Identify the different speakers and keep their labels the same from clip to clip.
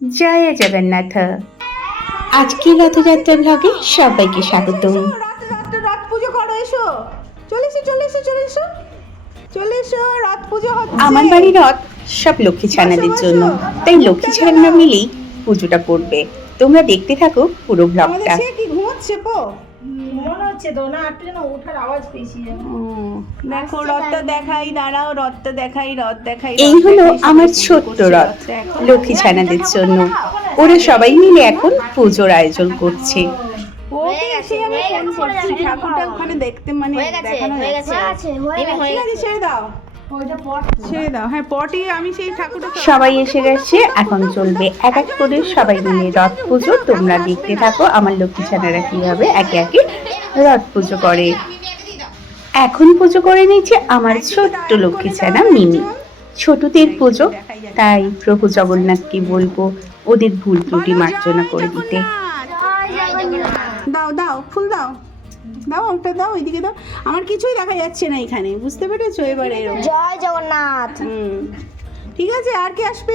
Speaker 1: জয় জগন্নাথ। আজকে রথযাত্রা ব্লগে সবাইকে স্বাগত।
Speaker 2: রথ পুজো করো এসো। চলে এসো চলে এসো চলে এসো। চলে এসো রথ পুজো হচ্ছে।
Speaker 1: আমার বাড়ির রথ সব লক্ষ্মী ছানাদের জন্য। তাই লক্ষ্মী ছানা মিলেই পুজোটা করবে। তোমরা দেখতে থাকো পুরো ব্লগটা
Speaker 2: কি ঘুমোচ্ছে পো?
Speaker 3: মনে হচ্ছে তো না একটু যেন ওঠার আওয়াজ পেয়েছি
Speaker 2: দেখো রথটা দেখাই দাঁড়াও রথটা দেখাই রথ দেখাই
Speaker 1: এই হলো আমার ছোট্ট রথ লক্ষ্মী ছানাদের জন্য। ওরা সবাই মিলে এখন পুজোর আয়োজন করছে।
Speaker 2: ও সে আমি ঠাকুরটা ওখানে দেখতে মানে দেখানো
Speaker 4: হয়ে গেছে হয়ে
Speaker 2: ছেড়ে দাও। ছেড়ে দাও হ্যাঁ পটি আমি সেই ঠাকুরটা
Speaker 1: সবাই এসে গেছে এখন চলবে এক এক করে সবাই মিলে রথ পুজো। তোমরা দেখতে থাকো আমার লক্ষ্মী ছানারা কীভাবে একে একে রথ পুজো করে। এখন পুজো করে নিচ্ছে আমার ছোট্ট লক্ষ্মী ছানা মিমি। ছোটদের পুজো তাই প্রভু জগন্নাথকে বলব ওদের ভুল ত্রুটি মার্জনা করে দিতে।
Speaker 2: দাও দাও ফুল দাও। দাও ওটা দাও ওইদিকে দাও। আমার কিছুই দেখা যাচ্ছে না এখানে বুঝতে পেরেছ? এবারে
Speaker 4: জয় জগন্নাথ।
Speaker 2: হুম। ঠিক আছে আর কি আসবে?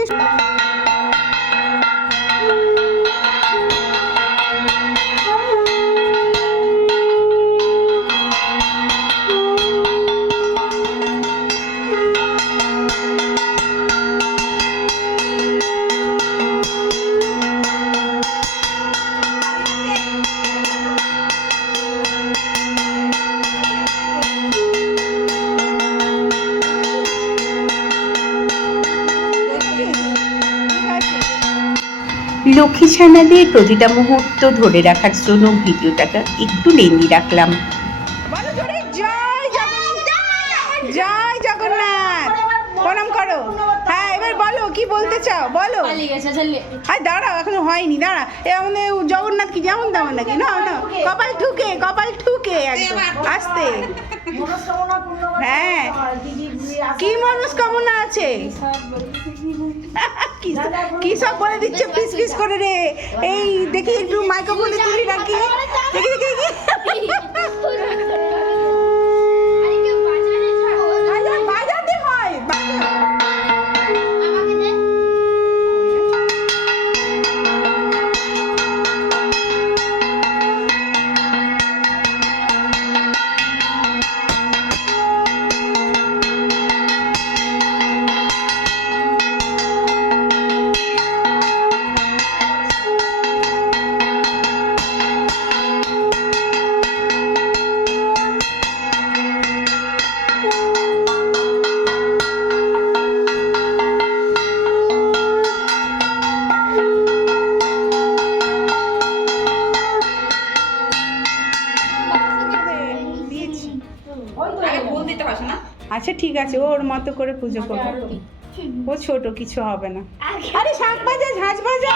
Speaker 1: লক্ষ্মী ছানাদের প্রতিটা মুহূর্ত ধরে রাখার জন্য ভিডিওটাকে একটু লেন্দি রাখলাম।
Speaker 2: জয় জগন্নাথ। প্রণাম করো। হ্যাঁ এবার বলো কি বলতে চাও? বলো। আরে দাঁড়াও এখনও হয়নি দাঁড়া। এ আমাদের জগন্নাথ কি যেমন তেমন নাকি? না না। কপাল ঠুকে কপাল ঠুকে একদম। আস্তে। হ্যাঁ।
Speaker 3: হয়।
Speaker 2: কি মানুষ কেমন আছে? কি সব বলে দিচ্ছে? পিস পিস করে রে। এই দেখি একটু মাইক্রোফোনে তুলি নাকি। দেখি দেখি দেখি। আচ্ছা ঠিক আছে ওর মতো করে পুজো করব। ও ছোট কিছু হবে না। আরে শাক ভাজা ঝাঁঝ ভাজা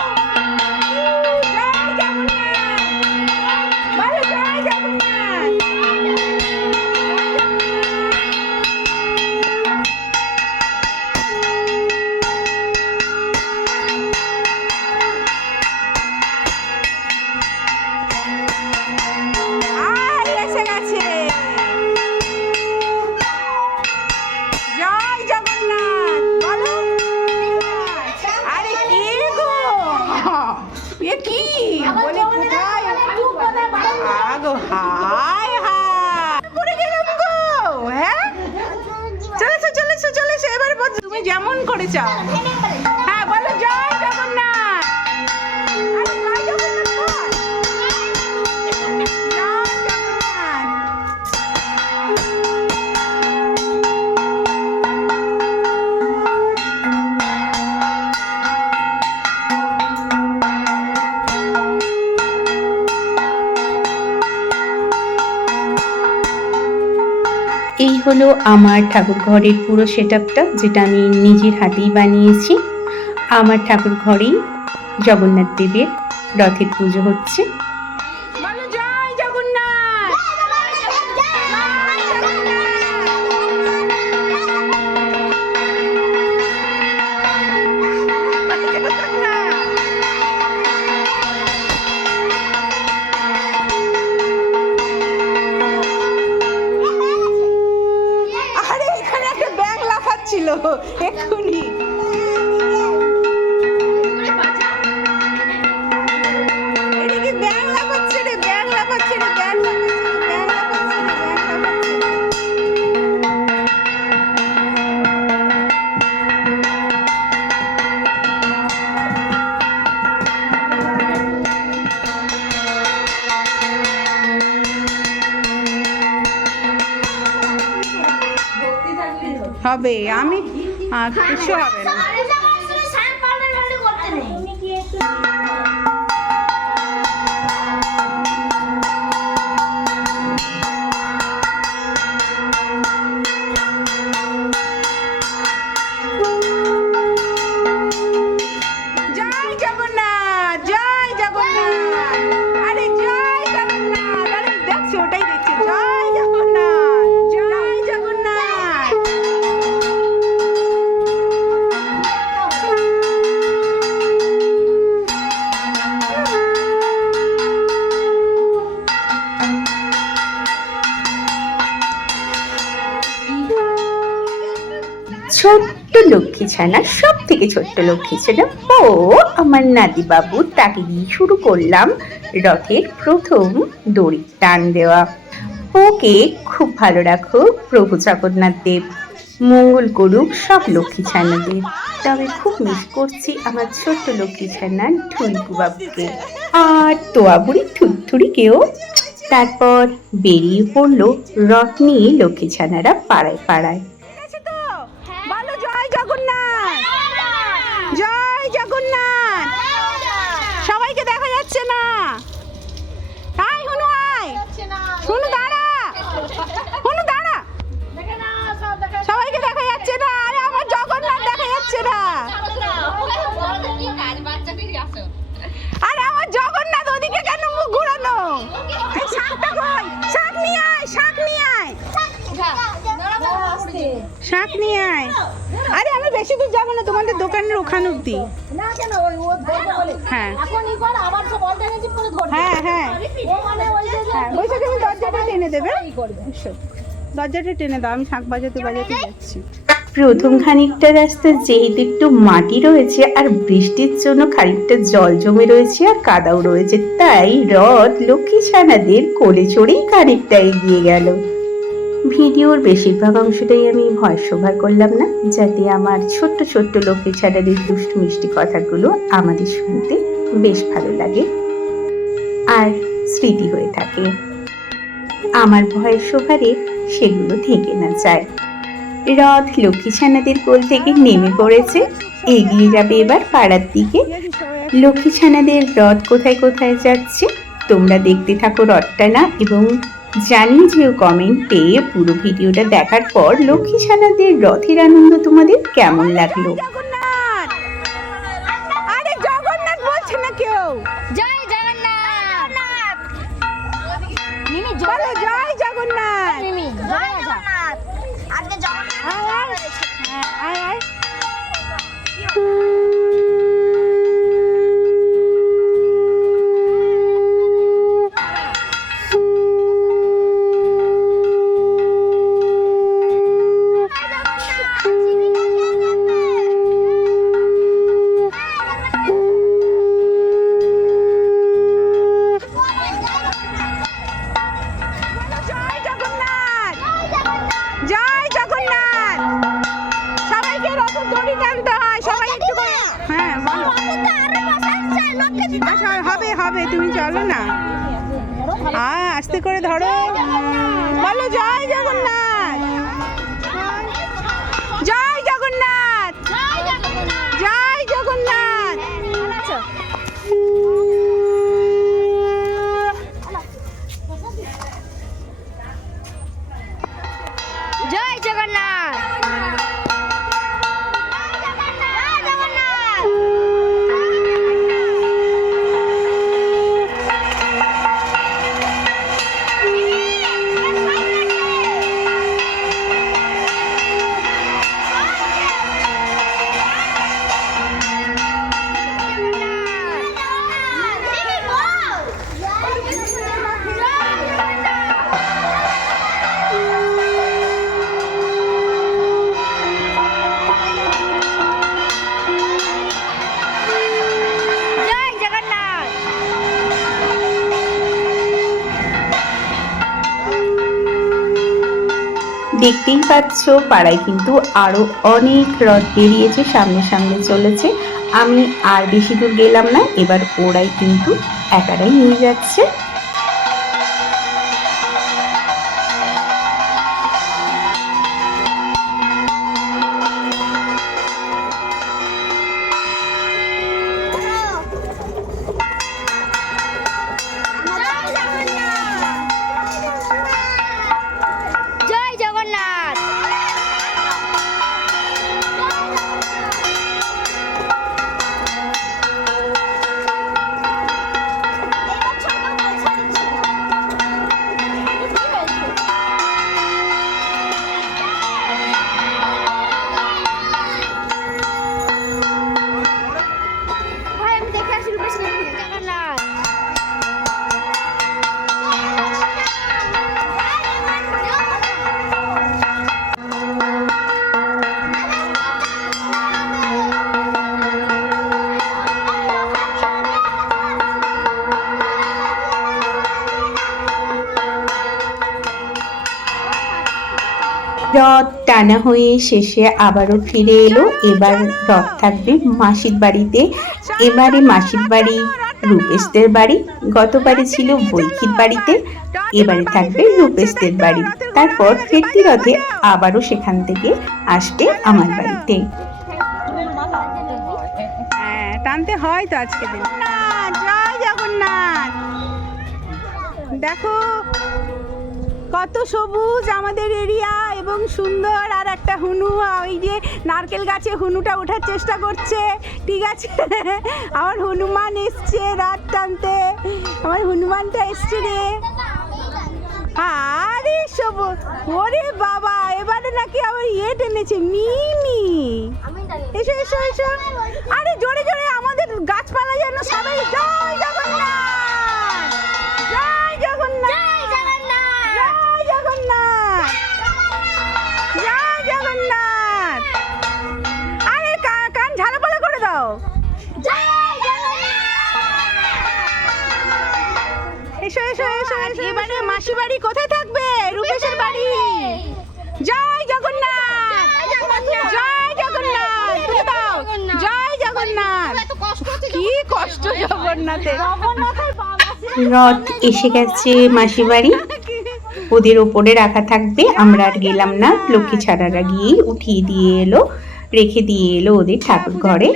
Speaker 2: যেমন
Speaker 1: হলো আমার ঠাকুর ঘরের পুরো সেট যেটা আমি নিজের হাতেই বানিয়েছি। আমার ঠাকুর ঘরেই জগন্নাথ দেবের রথের পুজো হচ্ছে।
Speaker 2: লাফাচ্ছিল এক্ষুনি। কিছু হবে না।
Speaker 1: ছোট্ট লক্ষ্মী ছানা সব থেকে ছোট্ট লক্ষ্মী ছানা। ও, আমার নাতি বাবু তাকে দিয়ে শুরু করলাম রথের প্রথম দড়ি টান দেওয়া। ওকে খুব ভালো রাখো, প্রভু জগন্নাথ দেব। মঙ্গল করুক সব লক্ষ্মী ছানাদের। তবে খুব মিস করছি আমার ছোট্ট লক্ষ্মী ছানা ঠুলকু বাবুকে। আর তোয়া বুড়ি ঠুরঠুরিকেও তারপর বেরিয়ে পড়ল রথ নিয়ে লক্ষ্মী ছানারা পাড়ায় পাড়ায়।
Speaker 2: শাকটা কই শাক নিয়ে আয় শাক নিয়ে আয়। শাক নিয়ে আয়। আরে আমি বেশি দূর যাব না তোমাদের দোকানের ওখান অব্দি
Speaker 3: না কেন ওই ও ধরবে বলে।
Speaker 2: হ্যাঁ। হ্যাঁ হ্যাঁ।
Speaker 3: ও মানে ওই যে যে-
Speaker 2: হ্যাঁ বৈশাখী তুমি দরজাটা টেনে দেবে। দরজাটা টেনে দাও আমি শাক বাজাতে বাজাতে যাচ্ছি।
Speaker 1: প্রথম খানিকটা রাস্তা যেহেতু একটু মাটি রয়েছে আর বৃষ্টির জন্য খানিকটা জল জমে রয়েছে আর কাদাও রয়েছে, তাই রথ লক্ষ্মী ছানাদের কোলে চড়েই খানিকটা এগিয়ে গেল। ভিডিওর বেশিরভাগ অংশটাই আমি ভয়েস ওভার করলাম না, যাতে আমার ছোট্ট ছোট্ট লক্ষ্মী ছানাদের দুষ্টু মিষ্টি কথাগুলো আমাদের শুনতে বেশ ভালো লাগে আর স্মৃতি হয়ে থাকে। আমার ভয়েস ওভারে সেগুলো থেকে না যায়। রথ লক্ষ্মী ছানাদের কোল থেকে নেমে পড়েছে। এগিয়ে যাবে এবার পাড়ার দিকে।
Speaker 2: ঠিক
Speaker 1: লক্ষ্মী ছানাদের রথ কোথায় কোথায় যাচ্ছে তোমরা দেখতে থাকো রথটা না এবং জানিয়ে যেও কমেন্টে পুরো ভিডিওটা দেখার পর লক্ষ্মী ছানাদের রথের আনন্দ তোমাদের কেমন লাগল?
Speaker 2: জগন্নাথ!
Speaker 4: জয় জগন্নাথ!
Speaker 2: হ্যাঁ, আয় আস্তে করে ধরো। বলো জয় জগন্নাথ।
Speaker 1: দেখতেই পাচ্ছ, পাড়ায় কিন্তু আরও অনেক রথ বেরিয়েছে, সামনে সামনে চলেছে। আমি আর বেশি দূর গেলাম না, এবার ওরাই কিন্তু একারাই নিয়ে যাচ্ছে। রথ টানা হয়ে শেষে আবারও ফিরে এলো। এবার রথ থাকবে মাসির বাড়িতে। এবারে মাসির বাড়ি রূপেশদের বাড়ি। গতবারে ছিল বৈকির বাড়িতে। এবারে থাকবে রূপেশদের বাড়ি। তারপর ফিরতি রথে আবারও সেখান থেকে আসবে আমার বাড়িতে।
Speaker 2: হ্যাঁ টানতে হয় তো আজকে দিন। জয় জগন্নাথ। দেখো কত সবুজ আমাদের এরিয়া এবং সুন্দর আর একটা হুনু, ওই যে নারকেল গাছে হুনুটা ওঠার চেষ্টা করছে। ঠিক আছে? আমার হনুমান এসছে রাত টানতে। আমার হনুমানটা এসছে রে। আরে সবুজ। ওরে বাবা, এবারে নাকি আবার ইয়ে টেনেছে, মিমি। এসো এসো এসো। আরে জোরে জোরে, আমাদের গাছপালা যেন সবাই জয়
Speaker 1: রথ এসে গেছে মাসি বাড়ি ওদের ওপরে রাখা থাকবে। আমরা আর গেলাম না। লক্ষ্মী ছাড়ারা গিয়েই উঠিয়ে দিয়ে এলো রেখে দিয়ে এলো ওদের ঠাকুর ঘরে।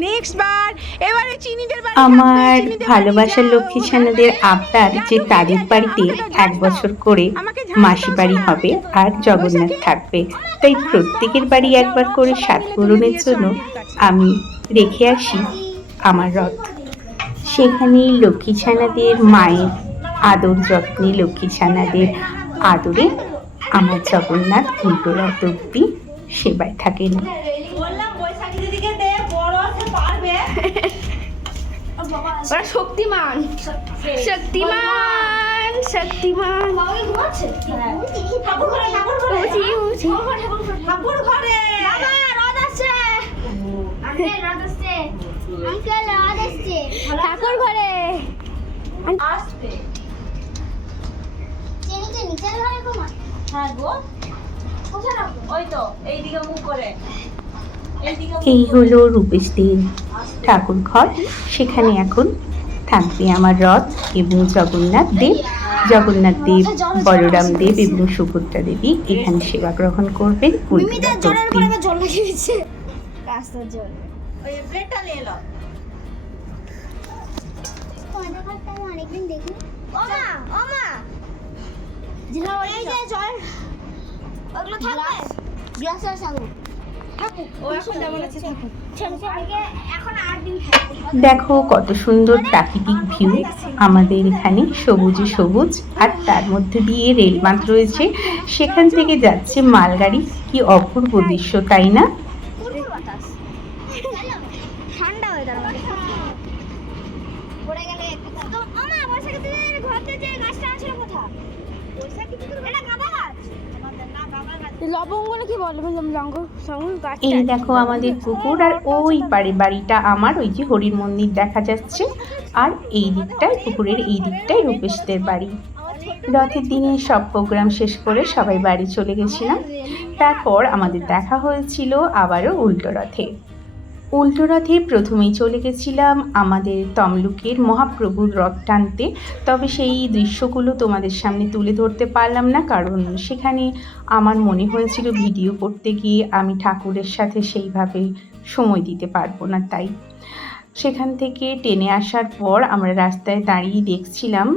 Speaker 2: নেক্সট বার। এবারে চিনিদের বাড়ি
Speaker 1: আমার ভালোবাসার লক্ষ্মী ছানাদের আবদার যে তাদের বাড়িতে এক বছর করে মাসি বাড়ি হবে আর জগন্নাথ থাকবে। তাই প্রত্যেকের বাড়ি একবার করে সাত পূরণের জন্য আমি রেখে আসি আমার রথ। সেখানে লক্ষ্মী ছানাদের মায়ের আদর যত্নে লক্ষ্মী ছানাদের আদরে আমার জগন্নাথ উল্টো রথ অব্দি সেবায় থাকেন।
Speaker 4: ওরা শক্তিমান। শক্তিমান শক্তিমান।
Speaker 3: ঠাকুর ঘরে ঠাকুর ঘরে
Speaker 4: উঠি উঠি
Speaker 3: ঠাকুর ঘরে
Speaker 4: বাবা রথ আসছে আঙ্কেল রথ আসছে আঙ্কেল রথ আসছে ঠাকুর ঘরে
Speaker 3: আসবে
Speaker 4: নিচের ঘরে ঘুমা
Speaker 3: হ্যাঁ গো। ওই তো এইদিকে মুখ করে।
Speaker 1: এই হলো রূপেশদের ঠাকুর ঘর। সেখানে এখন থাকবে আমার রথ এবং জগন্নাথ দেব। জগন্নাথ দেব বলরাম দেব এবং সুভদ্রা দেবী এখানে সেবা গ্রহণ করবেন।
Speaker 4: মিমিদের জলের
Speaker 1: উল্টো
Speaker 4: জল ওগুলো থাকবে?
Speaker 1: দেখো কত সুন্দর প্রাকৃতিক ভিউ আমাদের এখানে, সবুজে সবুজ, আর তার মধ্যে দিয়ে রেল রয়েছে। সেখান থেকে যাচ্ছে মালগাড়ি। কি অপূর্ব দৃশ্য, তাই না
Speaker 4: কুলকুল বাতাস ঠান্ডা ওয়েদার মধ্যে পড়ে গেলে তো আমা বৈশাখী দিদির ঘরতে যে গাছটা আছে কোথা বৈশাখী দিদির এটা গাঁদা গাছ লবঙ্গ কি বলে লঙ্গ সঙ্গ গাছ
Speaker 1: এই দেখো আমাদের পুকুর আর ওই পারে বাড়িটা আমার ওই যে হরির মন্দির দেখা যাচ্ছে। আর এই দিকটায় পুকুরের এই দিকটায় রূপেশদের বাড়ি। রথের দিনে সব প্রোগ্রাম শেষ করে সবাই বাড়ি চলে গেছিলাম। তারপর আমাদের দেখা হয়েছিল আবারও উল্টো রথে। উল্টো রথে প্রথমেই চলে গেছিলাম আমাদের তমলুকের মহাপ্রভুর রথ টানতে। তবে সেই দৃশ্যগুলো তোমাদের সামনে তুলে ধরতে পারলাম না, কারণ সেখানে আমার মনে হয়েছিল ভিডিও করতে গিয়ে আমি ঠাকুরের সাথে সেইভাবে সময় দিতে পারব না, তাই। সেখান থেকে টেনে আসার পর আমরা রাস্তায় দাঁড়িয়ে দেখছিলাম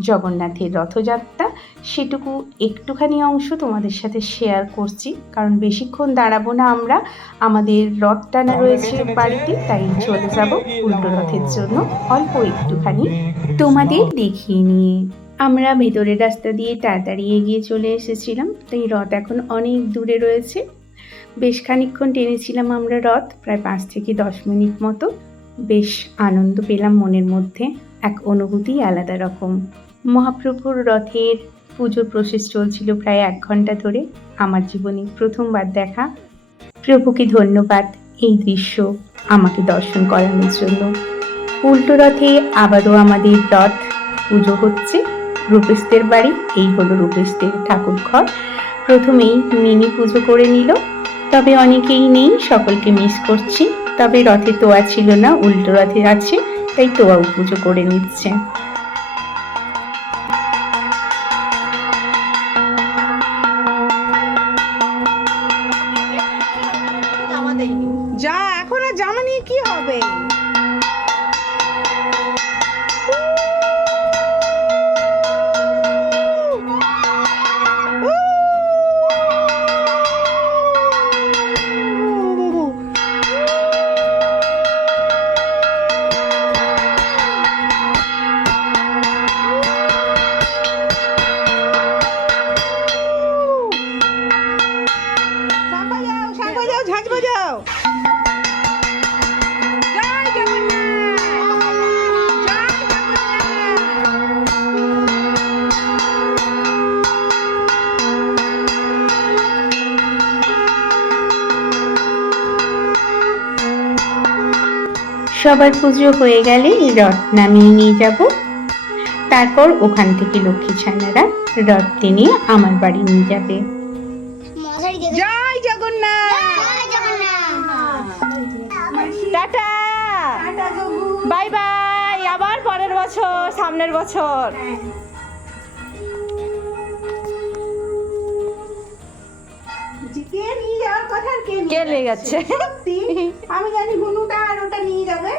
Speaker 1: জগন্নাথের রথযাত্রা। সেটুকু একটুখানি অংশ তোমাদের সাথে শেয়ার করছি। কারণ বেশিক্ষণ দাঁড়াবো না আমরা। আমাদের রথ টানা রয়েছে বাড়িতে তাই চলে যাব উল্টো রথের জন্য। অল্প একটুখানি তোমাদের দেখিয়ে নিয়ে আমরা ভেতরের রাস্তা দিয়ে তাড়াতাড়ি এগিয়ে চলে এসেছিলাম। তাই রথ এখন অনেক দূরে রয়েছে। বেশ খানিকক্ষণ টেনেছিলাম আমরা রথ প্রায় পাঁচ থেকে দশ মিনিট মতো। বেশ আনন্দ পেলাম মনের মধ্যে। এক অনুভূতি আলাদা রকম। মহাপ্রভুর রথের পুজোর প্রসেস চলছিল প্রায় এক ঘণ্টা ধরে। আমার জীবনে প্রথমবার দেখা। প্রভুকে ধন্যবাদ। এই দৃশ্য আমাকে দর্শন করানোর জন্য। উল্টো রথে আবারও আমাদের রথ পুজো হচ্ছে। রূপেশদের বাড়ি, এই হলো রূপেশদের ঠাকুর ঘর। প্রথমেই মিনি পুজো করে নিল। তবে অনেকেই নেই, সকলকে মিস করছি। তবে রথে তোয়া ছিল না, উল্টো রথে আছে, তাই তোয়াও পুজো করে নিচ্ছে। সবার পুজো হয়ে গেলে রথ নামিয়ে নিয়ে যাব। তারপর ওখান থেকে লক্ষ্মী ছানারা রথটি নিয়ে আমার বাড়ি নিয়ে যাবে।
Speaker 2: জয় জগন্নাথ!
Speaker 4: জয় জগন্নাথ।
Speaker 2: টাটা! Bye bye! আবার পরের বছর সামনের বছর।
Speaker 3: কে কে
Speaker 2: নিয়ে যাচ্ছে?
Speaker 3: আমি জানি বুনুটা আর ওটা নিয়ে যাবে।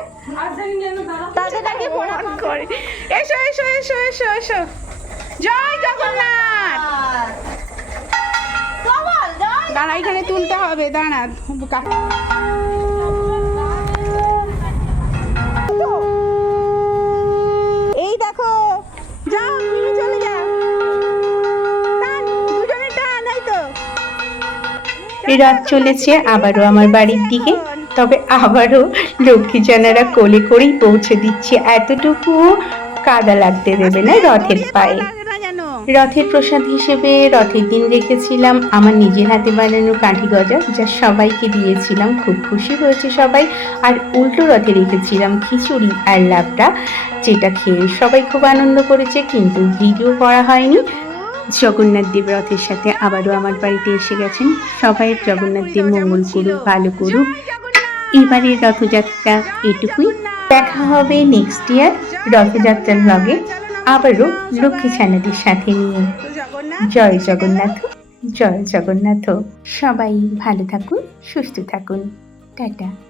Speaker 2: তাদের তাকে প্রণাম করে। এসো এসো এসো এসো এসো। জয় জগন্নাথ! দাঁড়া এখানে তুলতে হবে দাঁড়া।
Speaker 1: রথ চলেছে, আবারও আমার বাড়ির দিকে। তবে আবারও লক্ষ্মী জানারা কোলে করেই পৌঁছে দিচ্ছে। এতটুকুও কাদা লাগতে দেবে না রথের পায়ে। রথের প্রসাদ হিসেবে রথের দিন রেখেছিলাম। আমার নিজের হাতে বানানো কাঠি গজা, যা সবাইকে দিয়েছিলাম। খুব খুশি হয়েছে সবাই। আর উল্টো রথে রেখেছিলাম খিচুড়ি আর লাভটা যেটা খেয়ে সবাই খুব আনন্দ করেছে, কিন্তু ভিডিও করা হয়নি। জগন্নাথ দেব রথের সাথে আবারও আমার বাড়িতে এসে গেছেন। সবাই জগন্নাথ দেব মঙ্গল করুক, ভালো করুক। এবারের রথযাত্রা এটুকুই। দেখা হবে নেক্সট ইয়ার রথযাত্রার ব্লগে আবারও লক্ষ্মী ছানাদের সাথে নিয়ে। জয় জগন্নাথ জয় জগন্নাথ। সবাই ভালো থাকুন, সুস্থ থাকুন। টাটা।